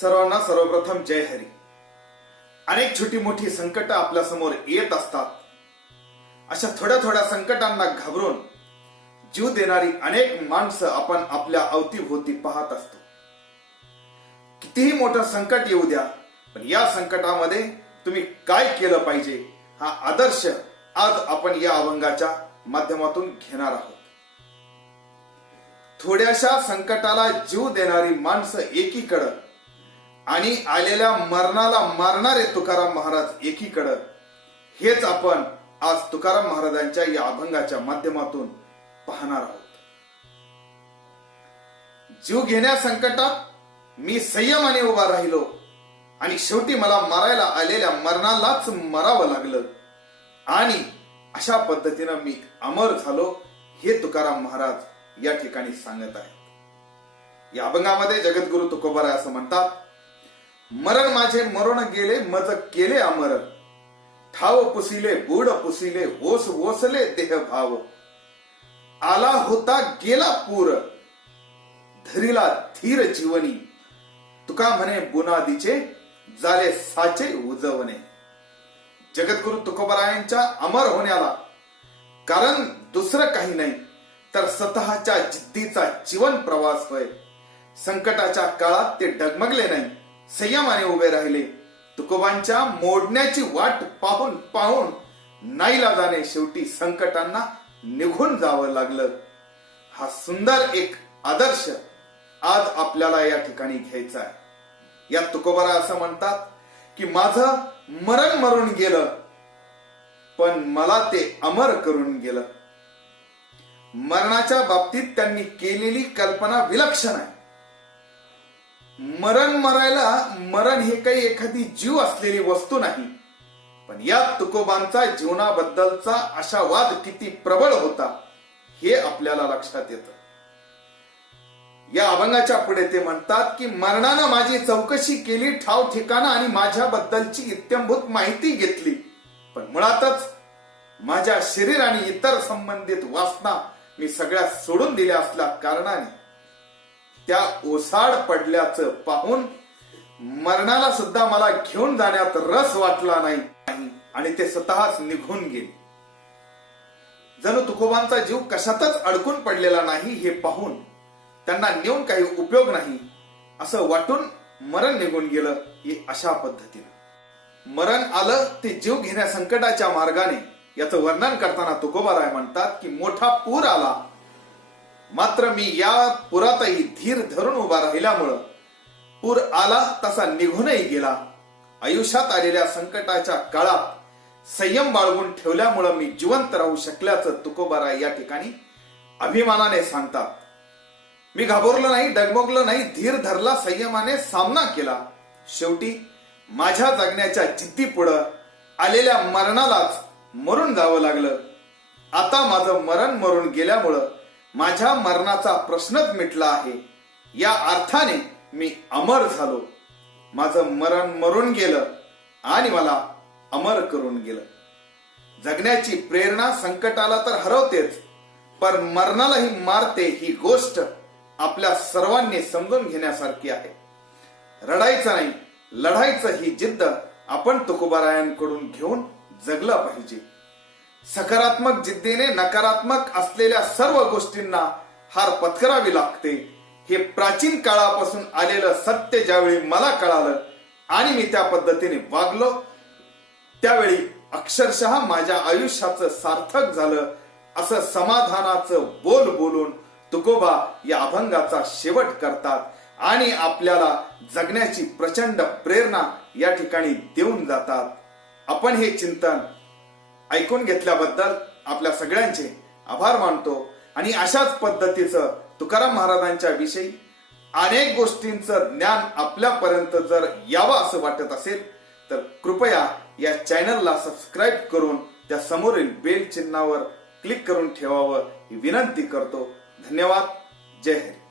सर्वांना सर्वप्रथम जय हरी. अनेक छोटी मोठी संकट आपल्यासमोर येत असतात. अशा थोड्या थोड्या संकटांना घाबरून जीव देणारी अनेक माणसं आपण आपल्या अवतीभोवती पाहत असतो. कितीही मोठं संकट येऊ द्या पण या संकटामध्ये तुम्ही काय केलं पाहिजे हा आदर्श आज आपण या अभंगाच्या माध्यमातून घेणार आहोत. थोड्याशा संकटाला जीव देणारी माणसं एकीकडं आणि आलेल्या मरणाला मारणारे तुकाराम महाराज एकीकडं. हेच आपण आज तुकाराम महाराजांच्या या अभंगाच्या माध्यमातून पाहणार आहोत. जीव घेण्या संकटात मी संयमाने उभा राहिलो आणि शेवटी मला मारायला आलेल्या मरणालाच मरावं लागलं. आणि अशा पद्धतीनं मी अमर झालो हे तुकाराम महाराज या ठिकाणी सांगत आहेत. या अभंगामध्ये जगद्गुरु तुकोबाराय असं म्हणतात मरण माझे मरण गेले मज केले अमर ठाव पुसिले बुड पुसिले ओस ओसले देह भाव. आला होता गेला पूर. धरीला धीर जीवनी. तुका म्हणे बुनादीचे झाले साचे उजवणे. जगद्गुरु तुकोबरायांच्या अमर होण्याला. कारण दुसरं काही नाही तर स्वतःच्या जिद्दीचा जीवन प्रवास होय. संकटाच्या काळात ते डगमगले नाही. संयमाने उभे राहिले. तुकोबांच्या मोडण्याची वाट पाहून पाहून नाईलाजाने शेवटी संकटांना निघून जावं लागलं. हा सुंदर एक आदर्श आज आपल्याला या ठिकाणी घ्यायचा आहे. या तुकोबारा असं म्हणतात की माझं मरण मरून गेलं पण मला ते अमर करून गेलं. मरणाच्या बाबतीत त्यांनी केलेली कल्पना विलक्षण आहे. मरण मरायला मरण हे काही एखादी जीव असलेली वस्तू नाही. पण या तुकोबांचा जीवनाबद्दलचा अशा वाद किती प्रबळ होता हे आपल्याला लक्षात येत. या अभंगाच्या पुढे ते म्हणतात की मरणानं माझी चौकशी केली ठाव ठिकाणा आणि माझ्याबद्दलची इत्यंभूत माहिती घेतली. पण मुळातच माझ्या शरीर आणि इतर संबंधित वासना मी सगळ्या सोडून दिल्या असल्या कारणाने त्या ओसाड पडल्याचं पाहून मरणाला सुद्धा मला घेऊन जाण्यात रस वाटला नाही. आणि ते स्वतःच निघून गेले. जणू तुकोबांचा जीव कशातच अडकून पडलेला नाही हे पाहून त्यांना नेऊन काही उपयोग नाही असं वाटून मरण निघून गेलं हे अशा पद्धतीनं. मरण आलं ते जीव घेण्या संकटाच्या मार्गाने याचं वर्णन करताना तुकोबाराय म्हणतात की मोठा पूर आला मात्र मी या पुरातही धीर धरून उभा राहिल्यामुळं पूर आला तसा निघूनही गेला. आयुष्यात आलेल्या संकटाच्या काळात संयम बाळगून ठेवल्यामुळं मी जिवंत राहू शकल्याचं तुकोबारा या ठिकाणी अभिमानाने सांगतात. मी घाबरलो नाही डगमगलो नाही धीर धरला संयमाने सामना केला. शेवटी माझ्या जगण्याच्या जिद्दी पुढं आलेल्या मरणालाच मरून जावं लागलं. आता माझं मरण मरून गेल्यामुळं माझ्या मरणाचा प्रश्नच मिटला आहे. या अर्थाने मी अमर झालो. माझं मरण मरून गेलं आणि मला अमर करून गेलं. जगण्याची प्रेरणा संकटाला तर हरवतेच पण मरणालाही मारते ही गोष्ट आपल्या सर्वांनी समजून घेण्यासारखी आहे. रडायचं नाही लढायचं ही जिद्द आपण तुकोबारायांकडून घेऊन जगलं पाहिजे. सकारात्मक जिद्दीने नकारात्मक असलेल्या सर्व गोष्टींना हार पत्करावी लागते. हे प्राचीन काळापासून आलेलं सत्य ज्यावेळी मला कळालं आणि मी त्या पद्धतीने वागलो त्यावेळी अक्षरशः माझ्या आयुष्याचं सार्थक झालं असं समाधानाचं बोल बोलून तुकोबा या अभंगाचा शेवट करतात आणि आपल्याला जगण्याची प्रचंड प्रेरणा या ठिकाणी देऊन जातात. आपण हे चिंतन ऐकून घेतल्याबद्दल आपल्या सगळ्यांचे आभार मानतो. आणि अशाच पद्धतीचं तुकाराम महाराजांच्या विषयी अनेक गोष्टींचं ज्ञान आपल्यापर्यंत जर यावं असं वाटत असेल तर कृपया या चॅनलला सबस्क्राईब करून त्या समोरील बेल चिन्हावर क्लिक करून ठेवावं ही विनंती करतो. धन्यवाद. जय हिंद.